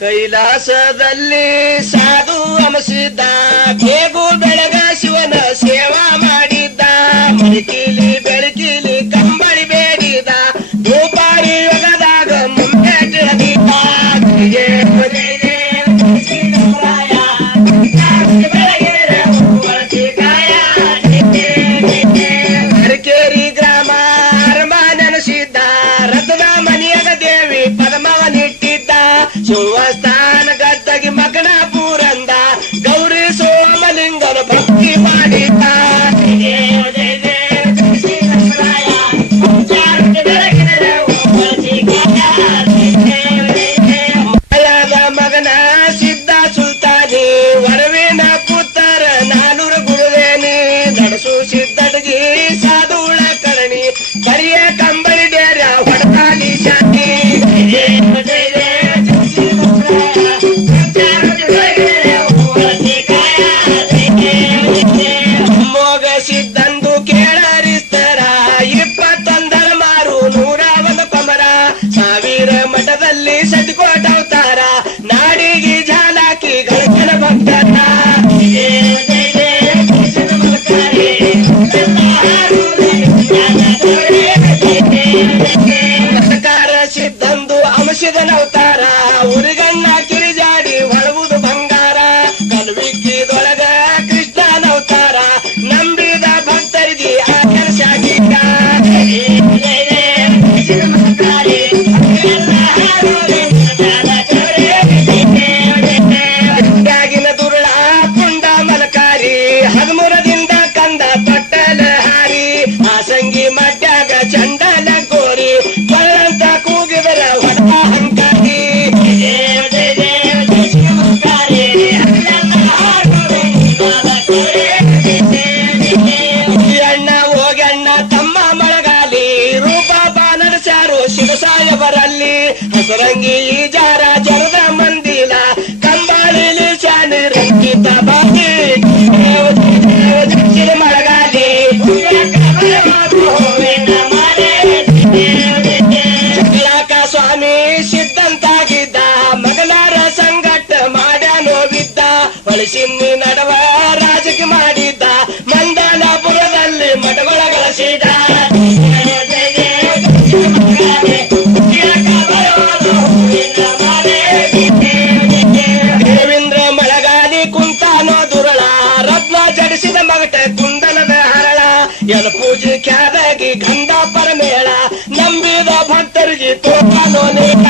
ಕೈಲಾಸದಲ್ಲಿ ಸಾಧು ಅಮಸಿದ್ದ, ಬೇಗು ಬೆಳಗ ಶಿವನ ಸೇವಾ ಮಾಡಿದ್ದ, ಮಡಿಕಿಲಿ ಬೆಳಕಿಲಿ ಕಂಬಳಿ ಬೇಡಿದ, ಧೂಪಾರಿ ಯುಗದಾಗ ಮುಂದೆ ತಿಳಿದಿದ್ದ. ಅರಕೇರಿ ಗ್ರಾಮ ಅರಮಾನ ನೆನೆಸಿದ್ದ, ರಥದ ಮನೆಯಾಗ ದೇವಿ ಪದ್ಮವನಿಟ್ಟಿದ್ದ, ಶಿವಸ್ಥಾನ ಗದ್ದಗಿ ಮಗನಾಪುರಂದ, ಗೌರಿ ಸೋಮಲಿಂಗನ ಭಕ್ತಿ ಮಾಡಿದ್ದ. ಮಲಯಾದ ಮಗನ ಸಿದ್ಧ ಸುಲ್ತಾನಿ, ವರವಿನ ಪುತ್ರ ನಾನೂರು ಗುರುವೇನಿ, ನಡೆಸು ಸಿದ್ಧಡ್ಗಿ ಸಾಧುಳ ಕರಣಿ, ಕರಿಯ ಕಂಬಳಿ ಡೇರ ಹೊಡತಾಲಿ ಶಾಂತಿ. ಮೋಗ ಸಿದ್ಧಂದು ಕೇಳರಿಸ್ತಾರ, 21 ಮಾರು 101 ಕಮರ, ಸಾವಿರ ಮಠದಲ್ಲಿ ಸತಿಕೋಟ ಅವತಾರ, ನಾಡಿಗೆ ಜಾಲಾಕಿ ಗಳಕನ ಭಕ್ತರ. ಪತ್ರಕಾರ ಸಿದ್ಧಂದು ಅಂಶದನ ಅವತಾರ, ಉರಿಗಣ್ಣ ಕಿರಿಜಾಡಿ ಹೊಳವುದು ಬಂಗಾರ, ಕಲ್ವಿಕ್ಕಿದೊಳಗ ಕೃಷ್ಣನ ಅವತಾರ, ನಂಬಿದ ಭಕ್ತರಿಗೆ ಆಕರ್ಷ ಆಗಿದ್ದ. ಗಿನ ದುರುಳ ಪುಂಡ ಮಲಕಾರಿ, 13ದಿಂದ ಕಂದ ಪಟ್ಟಲ ಹಾರಿ, ಆಸಂಗಿ ಮಡ್ಯಾಗ ಚಂಡಲ ಗೋರಿ, ಬಳ್ಳಂತ ಕೂಗಿದರ ಹೊಡ ಹಂಕಾರಿ. ಅಣ್ಣ ಹೋಗಣ್ಣ ತಮ್ಮ ಮಳಗಾಲಿ, ರೂಪ ಬಾನರಸಾರು ಶಿವಸಾಯವರಲ್ಲಿ, ಹಸರಂಗಿ ಜಾರ ಜರದ ಮಂದಿಲ, ಕಂಬಾಳಿಲಿ ಶಾನಿ ರಂಗಿತ ಬಾಗಿ, ಮಳಗಾಲಿ ಚಕ್ಲಾಕ ಸ್ವಾಮಿ ಸಿದ್ಧಂತಾಗಿದ್ದ, ಮಗಲಾರ ಸಂಗಟ ಮಾಡ್ಯಾನೋ ಬಿದ್ದ, ಹೊಳಸಿನ್ನಿ ನಡವ ರಾಜಕೀಯ ಮಾಡಿದ್ದ, ಮಂಡಲಪುರದಲ್ಲಿ ಮಠಗಳ ಗಳಿಸಿದ. ದೇವೇಂದ್ರ ಮಳಗಾಲಿ ಕುಂತಾನೋ ದುರಳ, ರತ್ನ ಜಡಿಸಿದ ಮಗಟ ಕುಂದನದ ಹರಳ, ಎಲ ಪೂಜೆ ಕ್ಯಾದಾಗಿ ಗಂಧ ಪರಮೇಳ, ನಂಬಿದ ಭಕ್ತರಿಗೆ ತೋಪಾನೋ ನೇಟ.